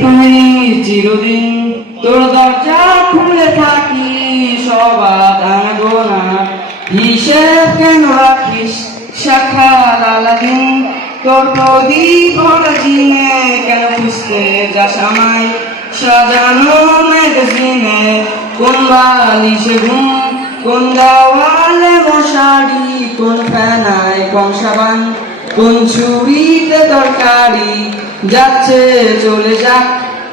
তুই চিরদিন তোর দরজা খুলে থাকি, সবাদ আনবো না হিসেব কেন রাখিস শাখা লালাদিন। তোর প্রদীপ ভরা জিনে কেন খুঁজতে যাস আমায় সাজানো ম্যাগাজিনে। কোন বালিশে ঘুম, কোন দেওয়ালে মশারি, কোন ফেনায় কম সাবান, কোন ছুরিতে তরকারি। যাচ্ছে চলে যাক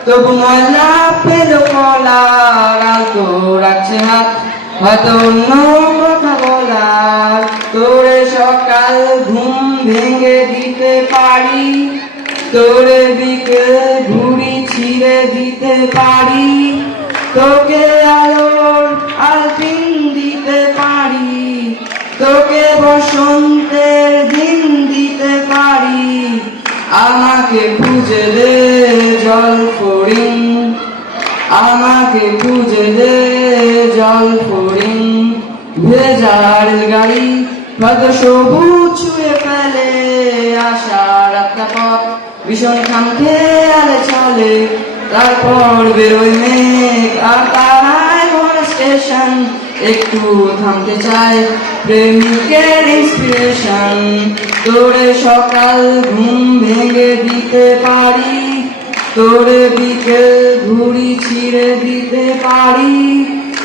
তবু ময়লা পেল কলার, আলতো রাখছে হাত হয়তো অন্য কথা বলার। তোরে সকাল ঘুম ভেঙে দিতে পারি, তোরে বিকেল ঘুড়ি ছিঁড়ে দিতে পারি, তোকে আলোর আলপিন দিতে পারি, তোকে বসন্তের দিন দিতে পারি। আমাকে খুঁজে দে জল ফড়িং, আমাকে খুঁজে দে জল ফড়িং। ভেজার গাড়ি হয়তো সবুজ ছুঁয়ে ফেলে, আসার একটা পথ ভীষণ খামখে আলে চলে। তারপর বেরোয় মেঘ আর তারায় ভরা স্টেশন, একটু থামতে চায় প্রেমিকের ইন্সপিরেশন। তোরে সকাল ঘুম ভেঙে দিতে পারি, তোরে বিকেল ঘুড়ি ছিঁড়ে দিতে পারি,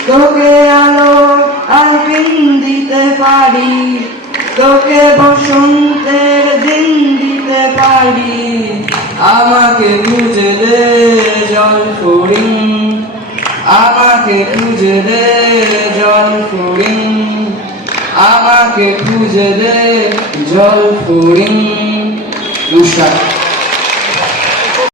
তোকে আলো আলপিন দিতে পারি, তোকে বসন্তের দিন দিতে পারি। আমাকে খুঁজে দে জল ফড়িং, আমাকে খুঁজে দে জল ফড়িং, আমাকে খুঁজে দে জল ফড়িং। তুষার।